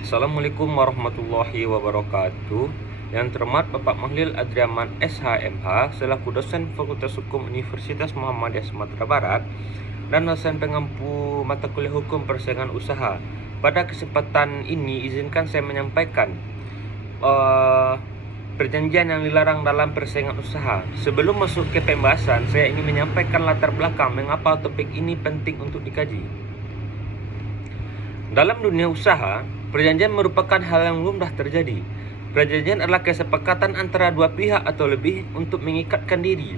Assalamualaikum warahmatullahi wabarakatuh. Yang terhormat Bapak Mahlil Adriaman SHMH selaku dosen Fakultas Hukum Universitas Muhammadiyah Sumatera Barat dan dosen pengampu mata kuliah hukum persaingan usaha. Pada kesempatan ini izinkan saya menyampaikan perjanjian yang dilarang dalam persaingan usaha. Sebelum masuk ke pembahasan, saya ingin menyampaikan latar belakang mengapa topik ini penting untuk dikaji. Dalam dunia usaha, perjanjian merupakan hal yang lumrah terjadi. Perjanjian adalah kesepakatan antara dua pihak atau lebih untuk mengikatkan diri,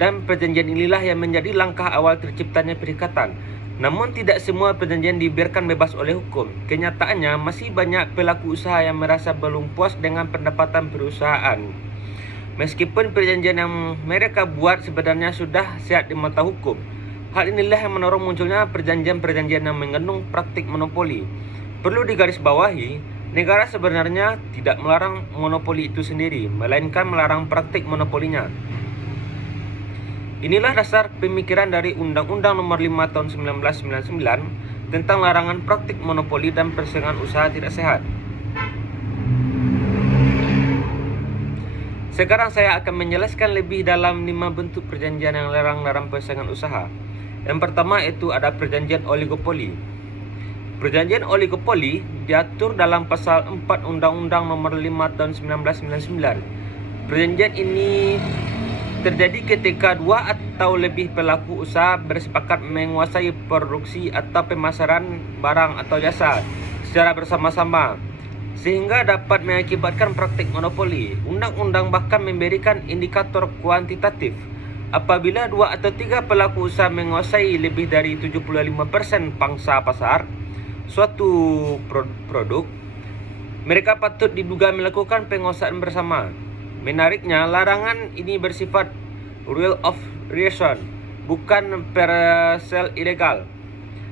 dan perjanjian inilah yang menjadi langkah awal terciptanya perikatan. Namun tidak semua perjanjian dibiarkan bebas oleh hukum. Kenyataannya masih banyak pelaku usaha yang merasa belum puas dengan pendapatan perusahaan, meskipun perjanjian yang mereka buat sebenarnya sudah sehat di mata hukum. Hal inilah yang mendorong munculnya perjanjian-perjanjian yang mengandung praktik monopoli. Perlu digarisbawahi, negara sebenarnya tidak melarang monopoli itu sendiri, melainkan melarang praktik monopolinya. Inilah dasar pemikiran dari Undang-Undang Nomor 5 Tahun 1999 tentang larangan praktik monopoli dan persaingan usaha tidak sehat. Sekarang saya akan menjelaskan lebih dalam 5 bentuk perjanjian yang dilarang dalam persaingan usaha. Yang pertama itu ada perjanjian oligopoli. Perjanjian oligopoli diatur dalam pasal 4 Undang-Undang Nomor 5 Tahun 1999. Perjanjian ini terjadi ketika dua atau lebih pelaku usaha bersepakat menguasai produksi atau pemasaran barang atau jasa secara bersama-sama, sehingga dapat mengakibatkan praktik monopoli. Undang-undang bahkan memberikan indikator kuantitatif. Apabila dua atau tiga pelaku usaha menguasai lebih dari 75% pangsa pasar suatu produk, mereka patut diduga melakukan penguasaan bersama. Menariknya, larangan ini bersifat rule of reason, bukan persel ilegal.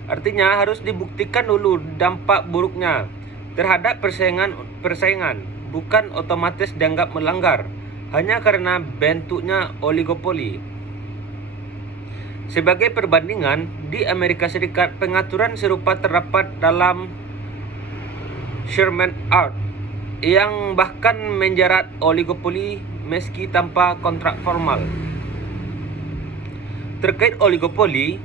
Artinya harus dibuktikan dulu dampak buruknya terhadap persaingan, bukan otomatis dianggap melanggar hanya karena bentuknya oligopoli. Sebagai perbandingan, di Amerika Serikat pengaturan serupa terdapat dalam Sherman Act yang bahkan menjerat oligopoli meski tanpa kontrak formal. Terkait oligopoli,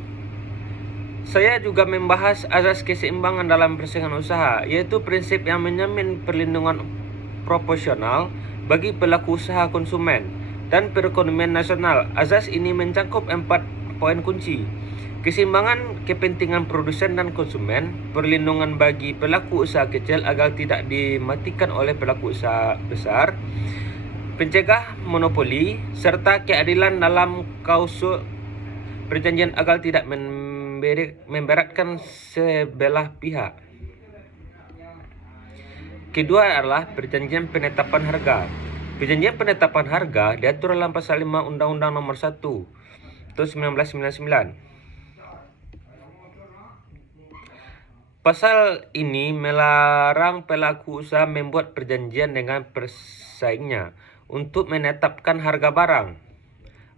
saya juga membahas azas keseimbangan dalam persaingan usaha, yaitu prinsip yang menjamin perlindungan proporsional bagi pelaku usaha, konsumen, dan perekonomian nasional. Azas ini mencakup 4 poin kunci: keseimbangan kepentingan produsen dan konsumen, perlindungan bagi pelaku usaha kecil agar tidak dimatikan oleh pelaku usaha besar, pencegah monopoli, serta keadilan dalam klausul perjanjian agar tidak memberatkan sebelah pihak. Kedua adalah perjanjian penetapan harga. Perjanjian penetapan harga diatur dalam pasal 5 Undang-Undang Nomor 1 Tahun 1999. Pasal ini melarang pelaku usaha membuat perjanjian dengan pesaingnya untuk menetapkan harga barang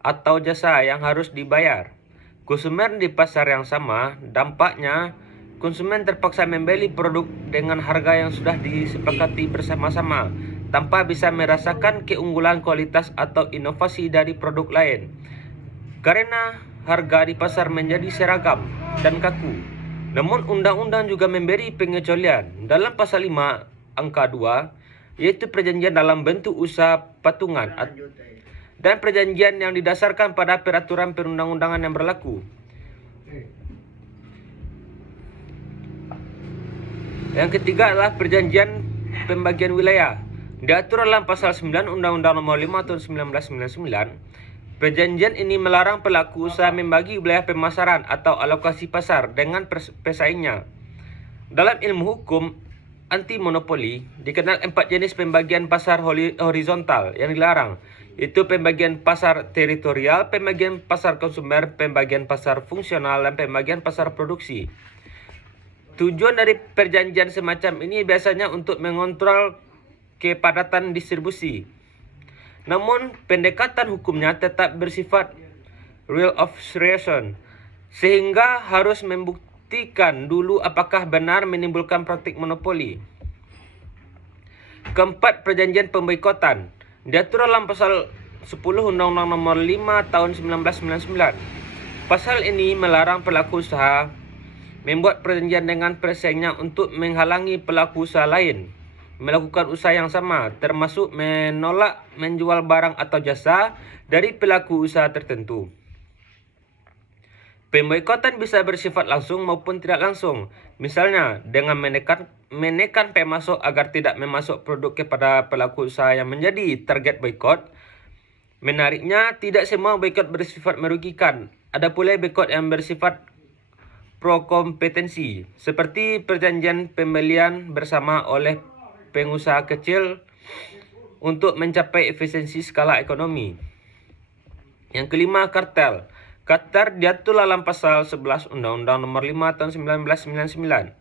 atau jasa yang harus dibayar konsumen di pasar yang sama. Dampaknya, konsumen terpaksa membeli produk dengan harga yang sudah disepakati bersama-sama tanpa bisa merasakan keunggulan kualitas atau inovasi dari produk lain, karena harga di pasar menjadi seragam dan kaku. Namun undang-undang juga memberi pengecualian dalam pasal 5 angka 2, yaitu perjanjian dalam bentuk usaha patungan dan perjanjian yang didasarkan pada peraturan perundang-undangan yang berlaku. Yang ketiga adalah perjanjian pembagian wilayah. Diatur dalam pasal 9 Undang-Undang Nomor 5 Tahun 1999. Perjanjian ini melarang pelaku usaha membagi wilayah pemasaran atau alokasi pasar dengan pesaingnya. Dalam ilmu hukum anti monopoli dikenal 4 jenis pembagian pasar horizontal yang dilarang, yaitu pembagian pasar teritorial, pembagian pasar konsumer, pembagian pasar fungsional, dan pembagian pasar produksi. Tujuan dari perjanjian semacam ini biasanya untuk mengontrol kepadatan distribusi. Namun, pendekatan hukumnya tetap bersifat rule of reason, sehingga harus membuktikan dulu apakah benar menimbulkan praktik monopoli. Keempat, perjanjian pemboikotan. Diatur dalam pasal 10 Undang-Undang Nomor 5 Tahun 1999. Pasal ini melarang pelaku usaha membuat perjanjian dengan pesaingnya untuk menghalangi pelaku usaha lain melakukan usaha yang sama, termasuk menolak menjual barang atau jasa dari pelaku usaha tertentu. Pemboikotan bisa bersifat langsung maupun tidak langsung, misalnya dengan menekan pemasok agar tidak memasok produk kepada pelaku usaha yang menjadi target boikot. Menariknya, tidak semua boikot bersifat merugikan. Ada pula boikot yang bersifat pro-kompetensi, seperti perjanjian pembelian bersama oleh pengusaha kecil untuk mencapai efisiensi skala ekonomi. Yang kelima, kartel. Kartel diatur dalam pasal 11 Undang-Undang Nomor 5 Tahun 1999.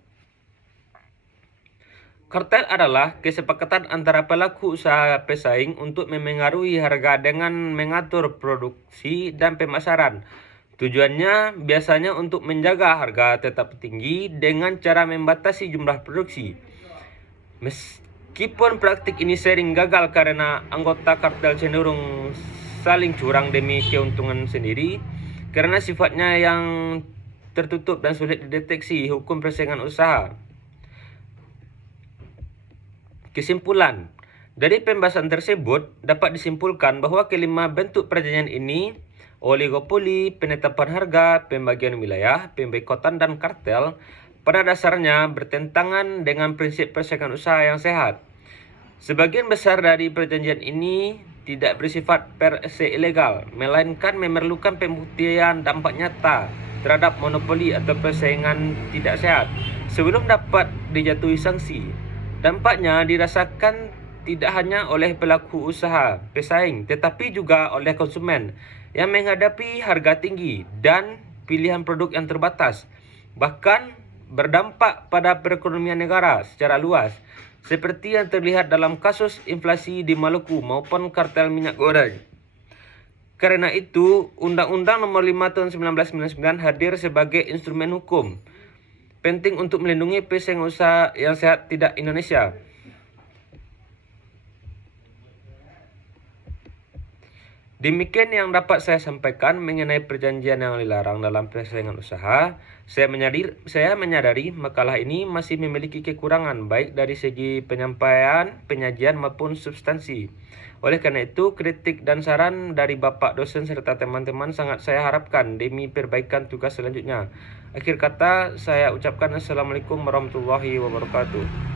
Kartel adalah kesepakatan antara pelaku usaha pesaing untuk memengaruhi harga dengan mengatur produksi dan pemasaran. Tujuannya biasanya untuk menjaga harga tetap tinggi dengan cara membatasi jumlah produksi. Meskipun praktik ini sering gagal karena anggota kartel cenderung saling curang demi keuntungan sendiri, karena sifatnya yang tertutup dan sulit dideteksi hukum persaingan usaha. Kesimpulan, dari pembahasan tersebut dapat disimpulkan bahwa kelima bentuk perjanjian ini, oligopoli, penetapan harga, pembagian wilayah, pemboikotan, dan kartel, pada dasarnya bertentangan dengan prinsip persaingan usaha yang sehat. Sebagian besar dari perjanjian ini tidak bersifat per se ilegal, melainkan memerlukan pembuktian dampak nyata terhadap monopoli atau persaingan tidak sehat sebelum dapat dijatuhi sanksi. Dampaknya dirasakan tidak hanya oleh pelaku usaha pesaing, tetapi juga oleh konsumen yang menghadapi harga tinggi dan pilihan produk yang terbatas. Bahkan berdampak pada perekonomian negara secara luas, seperti yang terlihat dalam kasus inflasi di Maluku maupun kartel minyak goreng. Karena itu, Undang-Undang Nomor 5 Tahun 1999 hadir sebagai instrumen hukum penting untuk melindungi pesaing usaha yang sehat tidak Indonesia. Demikian yang dapat saya sampaikan mengenai perjanjian yang dilarang dalam persaingan usaha. Saya menyadari makalah ini masih memiliki kekurangan baik dari segi penyampaian, penyajian maupun substansi. Oleh karena itu, kritik dan saran dari Bapak dosen serta teman-teman sangat saya harapkan demi perbaikan tugas selanjutnya. Akhir kata, saya ucapkan Assalamualaikum warahmatullahi wabarakatuh.